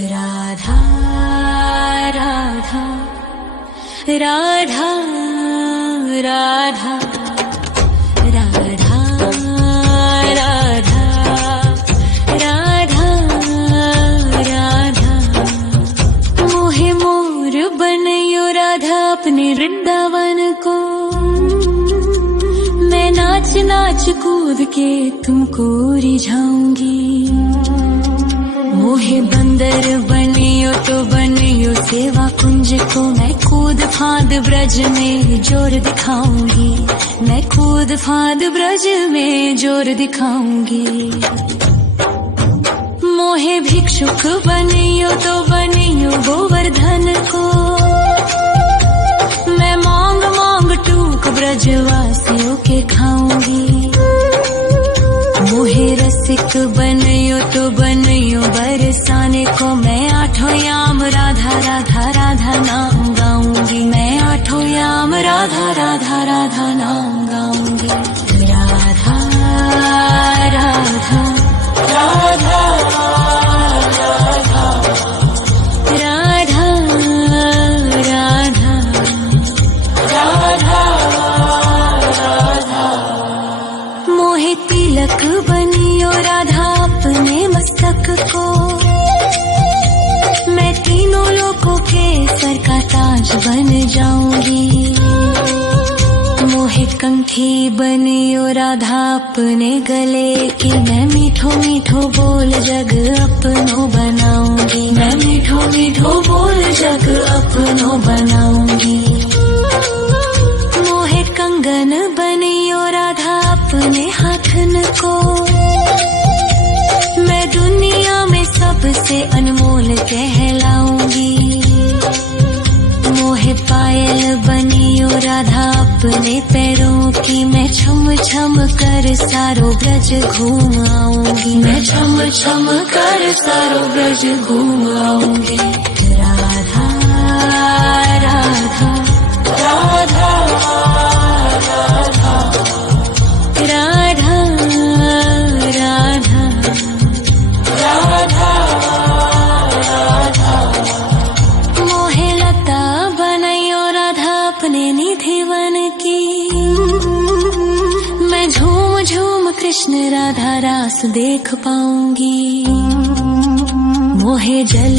राधा राधा राधा राधा राधा राधा राधा राधा मोहे मोर बनयो राधा अपने वृंदावन को। मैं नाच नाच कूद के तुमको रिझाऊंगी। मोहे बंदर बनियो तो बनियो सेवा कुंज को। मैं कूद फांद ब्रज में जोर दिखाऊंगी। मैं कूद फांद ब्रज में जोर दिखाऊंगी। मोहे भिक्षुक बनियो तो बनियो गोवर्धन को। मैं मांग मांग टूक ब्रजवासियों के खाऊंगी। मोहे रसिक बनियो तो बनियो बरसाने को। मैं आठों याम राधा राधा राधा नाम गाऊंगी। मैं आठों याम राधा राधा राधा नाम गाऊंगी। राधा राधा राधा राधा राधा राधा राधा। मोहे तिलक बनियो राधा अपने मस्तक को। मैं तीनों लोगों के सर का ताज बन जाऊंगी। मोहे कंठी बनियो राधा अपने गले की। मैं मीठो मीठो बोल जग अपनो बनाऊंगी। मैं मीठो मीठो बोल जग अपनो बनाऊंगी। मोहे कंगन बनियो राधा अपने हाथन को। मैं दुनिया में सबसे अनमोल कहलाऊंगी। मोहे पायल बनियो राधा अपने पैरों की। मैं छम छम कर सारो ब्रज घूम आऊंगी। मैं छम छम कर सारो ब्रज घूम आऊंगी। राधा राधा राधा राधा राधा राधा राधा। मोहे लता बनयो राधा अपने निधि वन की। मैं झूम झूम कृष्ण राधा रास देख पाऊंगी। मोहे जल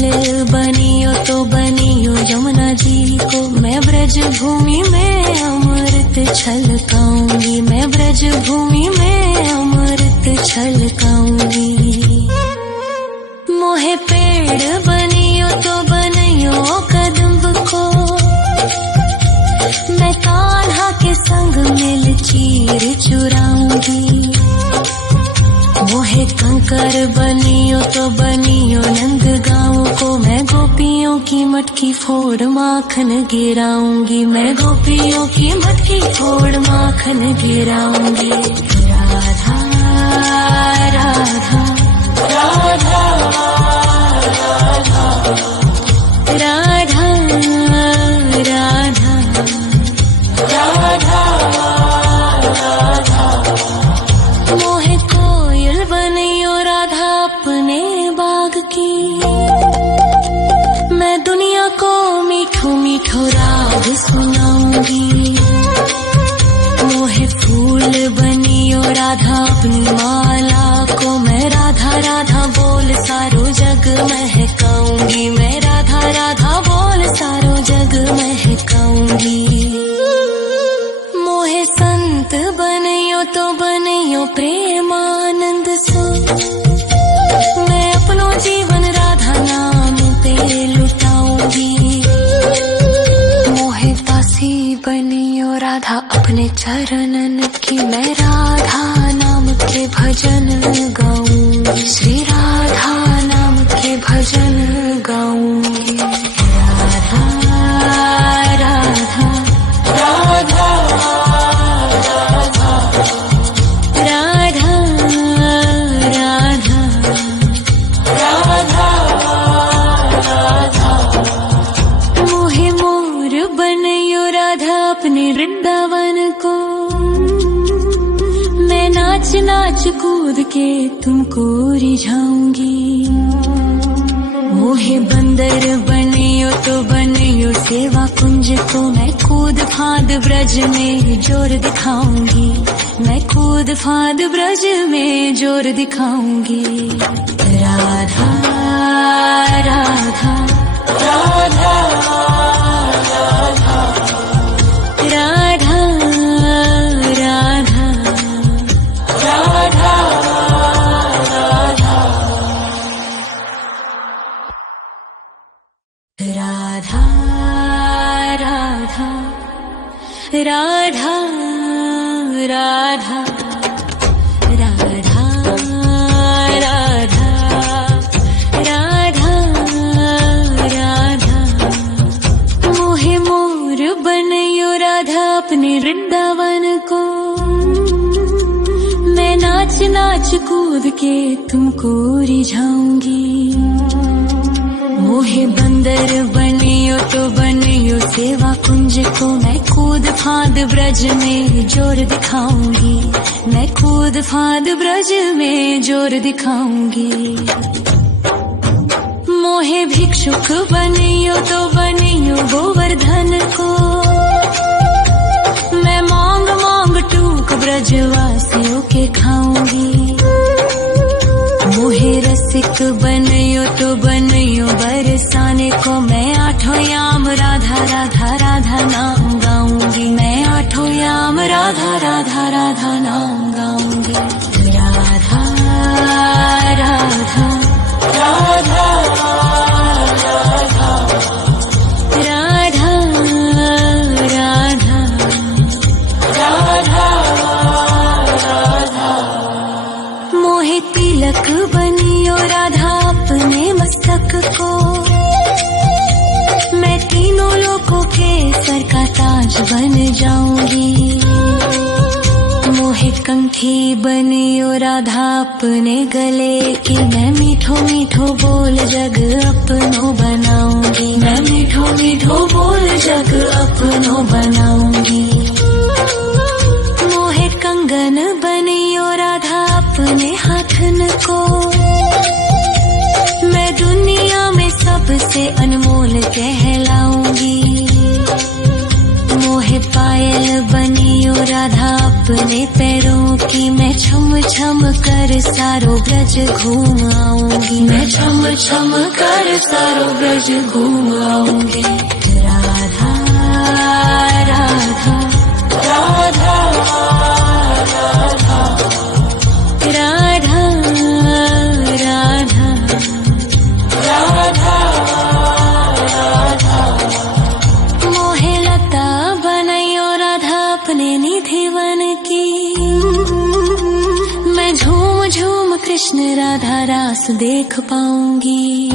बनियो तो बनियो यमुना जी को। मैं ब्रज भूमि में अमृत छलकाऊंगी। मैं ब्रज भूमि में अमृत छलकाऊंगी। मोहे पेड़ बनियो तो बनियो कदम्ब को। मैं कान्हा के संग मिल चीर चुराऊंगी। मोहे कंकर बनियो तो बनियो नंद गाँव को। मैं गोपियों की मटकी फोड़ माखन गिराऊंगी। मैं गोपियों की मटकी फोड़ माखन गिराऊंगी। राधा राधा राधा राधा राधा राधा राधा। मोहे कोयल बनियो राधा अपने बाग की। मैं दुनिया को मीठो मीठो राग सुनाऊंगी। मोहे फूल बनियो राधा अपनी माला को। मैं राधा राधा बोल सारो जग महकाऊंगी। मैं राधा राधा बोल सारो जग महकाऊंगी। मोहे संत बनियो तो बनियो प्रेमानंद सो। मैं अपनो जीवन राधा नाम पे लुटाऊंगी। मोहे दासी बनियो राधा अपने चरणन की। मैं राधा नाम के भजन गाऊंगी। श्री राधा नाम के भजन गाऊंगी। राधा राधा राधा राधा राधा राधा राधा। मोहे मोर बनयो राधा अपने वृंदावन को। मैं नाच नाच कूद के तुमको रिझाऊंगी। मोहे बंदर बनियो तो बनियो सेवा कुंज को मैं कूद फाद ब्रज में जोर दिखाऊंगी, मैं कूद फाद ब्रज में जोर दिखाऊंगी। राधा राधा राधा राधा राधा राधा राधा राधा राधा राधा राधा राधा राधा राधा मोहे मोर बनयो राधा अपने वृंदावन को, मैं नाच नाच कूद के तुमको रिझाऊंगी। मोहे बंदर बनियो तो बनियो सेवा कुंज को मैं कूद फाद ब्रज में जोर दिखाऊंगी, मैं कूद फाद ब्रज में जोर दिखाऊंगी। मोहे भिक्षुक बनियो तो बनियो गोवर्धन को, मैं मांग मांग टूक ब्रजवासियों के खाऊंगी। मोहे रसिक बनियो तो बनियो बरसाने को, मैं आठों याम राधा राधा राधा नाम गाऊंगी, मैं आठों याम राधा राधा राधा नाम गाऊंगी। राधा राधा राधा राधा राधा राधा राधा मोहे तिलक बनियो राधा अपने मस्तक को, मैं तीनों लोगों के सर का ताज बन जाऊंगी। मोहे कंठी बनियो राधा अपने गले की, मैं मीठो मीठो बोल जग अपनो बनाऊंगी, मैं मीठो मीठो बोल जग अपनो बनाऊंगी। मोहे कंगन बनियो राधा अपने हाथन को, मैं दुनिया में सबसे अनमोल कहलाऊंगी। मोहे पायल बनियो राधा अपने पैरों की, मैं छम छम कर सारो ब्रज घूम आऊंगी, मैं छम छम कर सारो ब्रज घूम आऊंगी। राधा राधा राधा राधा राधा राधा राधा राधा मोहे लता बनयो राधा अपने निधि वन की, मैं झूम झूम कृष्ण राधा रास देख पाऊंगी।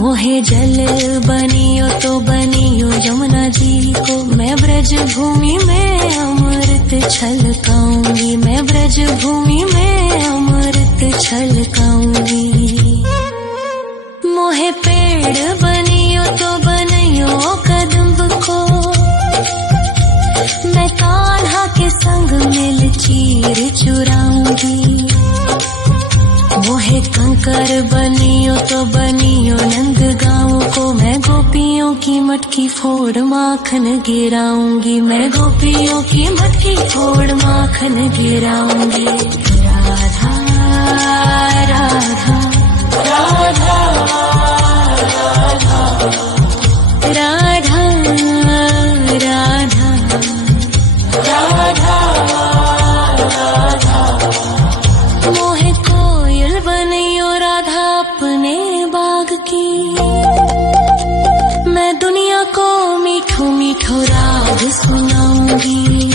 मोहे जल बनियो तो बनियो यमुना जी को, मैं ब्रज भूमि में अमृत छलकाऊंगी, मैं ब्रज भूमि में अमृत छलकाऊंगी। मोहे पेड़ बनियो तो बनियो कदम्ब को, मैं कान्हा के संग मिल चीर चुराऊंगी। मोहे कंकर बनियो तो बनियो नंद गाँव को, मैं गोपियों की मटकी फोड़ माखन गिराऊंगी, मैं गोपियों की मटकी फोड़ माखन गिराऊंगी। राधा राधा राधा राधा राधा राधा राधा मोहे कोयल बनियो राधा अपने बाग की, मैं दुनिया को मीठो मीठो राग सुनाऊंगी।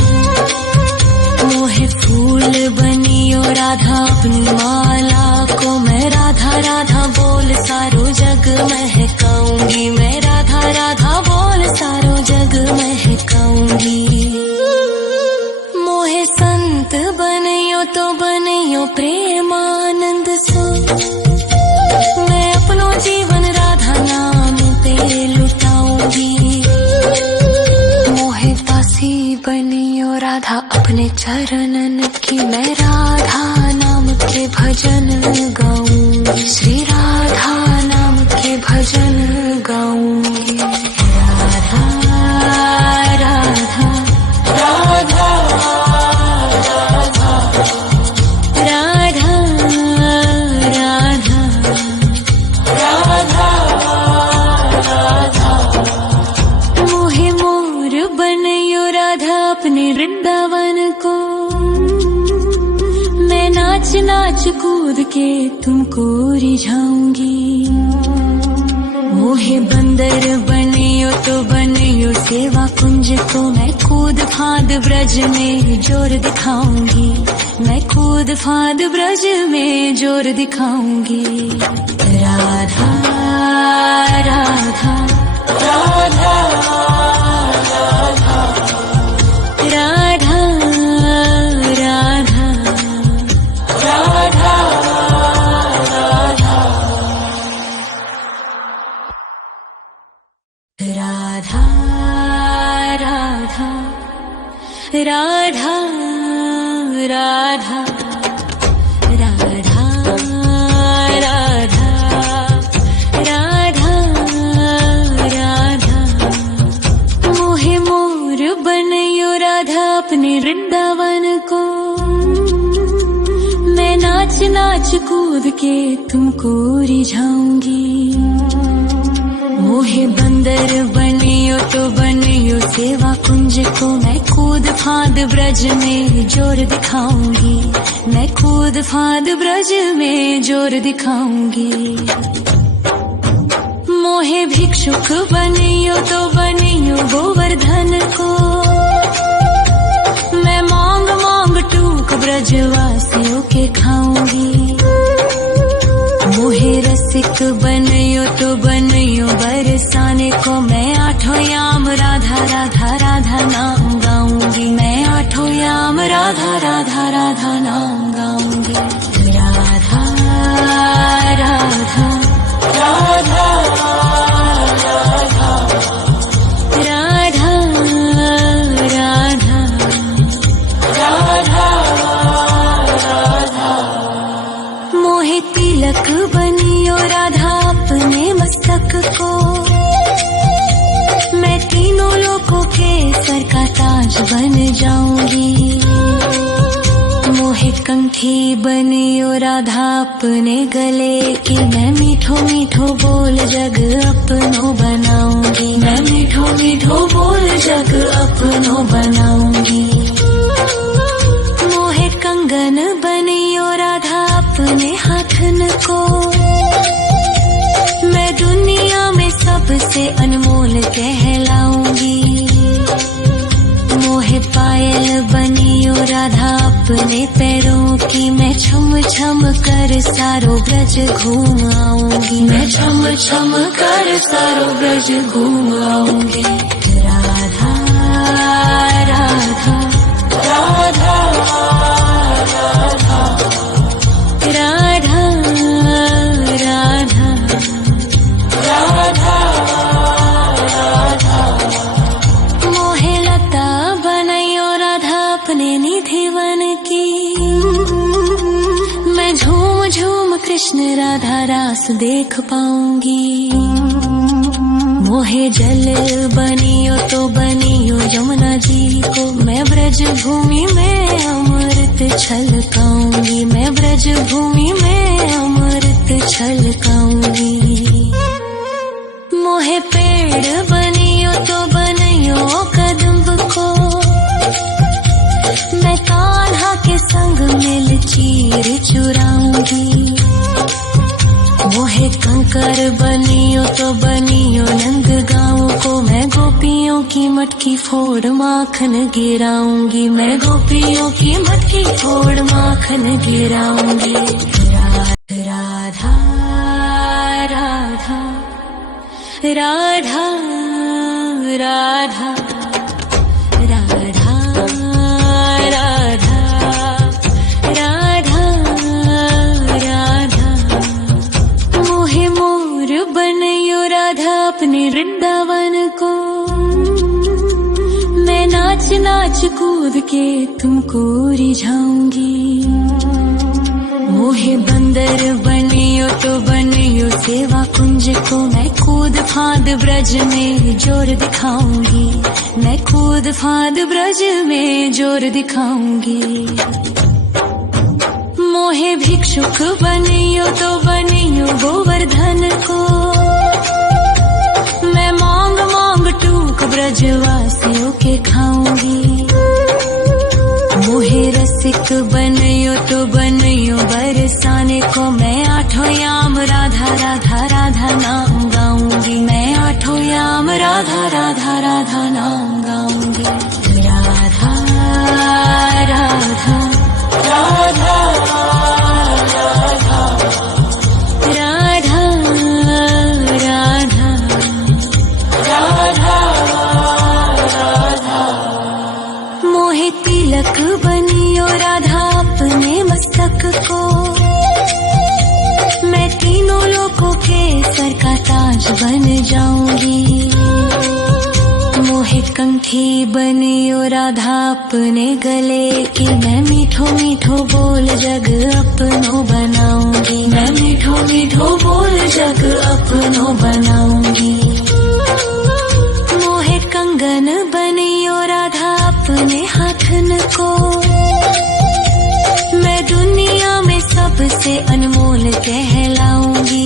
मोहे फूल बनियो राधा अपनी माला को, मैं राधा राधा बोल सारो जग महकाऊंगी, मैं राधा राधा बोल सारो जग महकाऊंगी। मोहे संत बनियो तो बनियो प्रेमानंद सो, मैं अपनो जीवन राधा नाम पे लुटाऊंगी। मोहे दासी बनियो राधा अपने चरणन की, मैं राधा नाम के भजन गाऊंगी, श्री राधा नाम कूद के तुमको रिझाऊंगी। मोहे बंदर बनियो तो बनियो सेवा कुंज को, मैं कूद फाद ब्रज में जोर दिखाऊंगी। मैं कूद फाद ब्रज में जोर दिखाऊंगी। राधा राधा राधा राधा राधा राधा राधा राधा राधा राधा राधा राधा राधा राधा। मोहे मोर बनयो राधा अपने वृंदावन को, मैं नाच नाच कूद के तुमको रिझाऊंगी। मोहे बंदर बनियो तो बनियो सेवा कुंज को, मैं कूद फाद ब्रज में जोर दिखाऊंगी। मैं कूद फाद ब्रज में जोर दिखाऊंगी। मोहे भिक्षुक बनियो तो बनियो गोवर्धन को, मैं मांग मांग टूक ब्रजवासियों के खाऊंगी। मोहे रसिक बनियो तो बनियो बरसाने को, मैं आठों याम राधा राधा राधा नाम गाऊंगी। मैं आठों याम राधा राधा राधा नाम गाऊंगी। राधा राधा राधा राधा राधा राधा राधा। मोहे तिलक बनियो राधा अपने मस्तक को, मैं तीनों लोकों के सर का ताज बन जाऊंगी। मोहे कंठी बनियो राधा अपने गले की, मैं मीठो मीठो बोल जग अपनो बनाऊंगी। मैं मीठो मीठो बोल जग अपनो बनाऊंगी। मोहे कंगन बनियो राधा अपने हाथन को, मैं दुनिया में सबसे अनमोल कहलाऊंगी। मोहे पायल बनियो राधा अपने पैरों की, मैं छम छम कर सारो ब्रज घूम आऊंगी। मैं छम छम कर सारो ब्रज घूम आऊंगी। राधा राधा राधा राधा राधा राधा राधा। मोहे लता बनयो राधा अपने निधिवन की, मैं झूम झूम कृष्ण राधा रास देख पाऊंगी। मोहे जल बनियो तो बनियो यमुना जी को, मैं ब्रज भूमि में अमृत छलकाऊंगी। मैं ब्रज भूमि में अमृत छलकाऊंगी। मोहे पेड़ बनियो तो बनियो कदम्ब को, मैं कान्हा के संग मिल चीर चुराऊंगी। मोहे कंकर बनियो तो बनियो नंद गाँव को, मैं गोपियों की मटकी फोड़ माखन गिराऊंगी। मैं गोपियों की मटकी फोड़ माखन गिराऊंगी। राधा राधा राधा राधा राधा राधा राधा राधा। मोहे मोर बनयो राधा अपने वृंदावन को, मैं नाच नाच कूद के तुमको रिझाऊंगी। मोहे बंदर बनियो तो बनियो सेवा कुंज को, मैं कूद फाद ब्रज में जोर दिखाऊंगी। मैं कूद फाद ब्रज में जोर दिखाऊंगी। मोहे भिक्षुक बनियो तो बनियो गोवर्धन को, मैं मांग मांग टूक ब्रजवासियों के खाऊंगी। मोहे रसिक बनियो तो बनियो बरसा राधा नाम गाऊंगी, मैं आठों याम राधा राधा राधा नाम गाऊंगी। राधा राधा राधा राधा राधा राधा राधा। मोहे तिलक बनियो राधा अपने मस्तक को, मैं तीनों लोगों के सर का ताज बन जाऊंगी। मोहे कंठी बनियो राधा अपने गले की, मैं मीठो मीठो बोल जग अपनो बनाऊंगी, मैं मीठो मीठो बोल जग अपनो बनाऊंगी। मोहे कंगन बनियो राधा अपने हाथन को, मैं दुनिया में सबसे अनमोल कहलाऊंगी।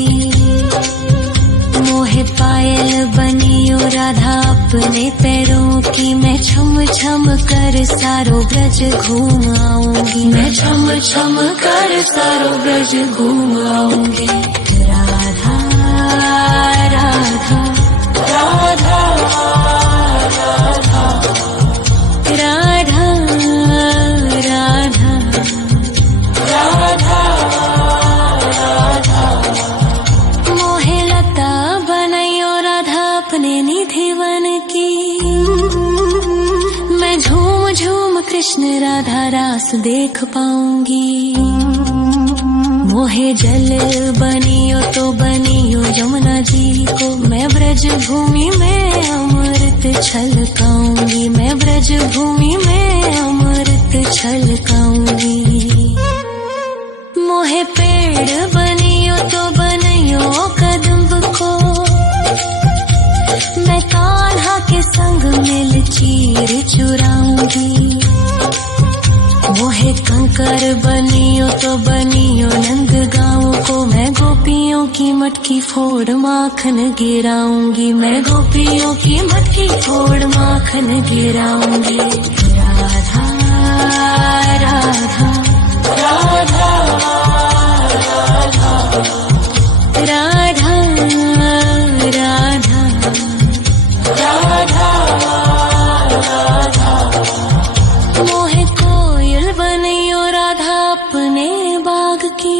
मोहे पायल बनियो राधा अपने पैरों की, मैं छम छम कर सारो ब्रज घूम आऊंगी, मैं छम छम कर सारो ब्रज घूम आऊंगी। राधा राधा राधा राधा राधा राधा राधा। मोहे लता बनैयो राधा अपने निधि वन की, मैं झूम झूम कृष्ण राधा रास देख पाऊंगी। मोहे जल बनियो तो बनियो यमुना जी को, मैं ब्रज भूमि में अमृत छलकाऊंगी, मैं ब्रज भूमि में अमृत छलकाऊंगी। मोहे पेड़ बनियो तो बनियो कदम्ब को, मैं कान्हा के संग मिल चीर चुराऊंगी। मोहे कंकर बनियो तो बनियो नंद गाँव को, मैं गोपियों की मटकी फोड़ माखन गिराऊंगी, मैं गोपियों की मटकी फोड़ माखन गिराऊंगी। राधा राधा राधा राधा राधा राधा राधा। मोहे कोयल बनियो राधा अपने बाग की,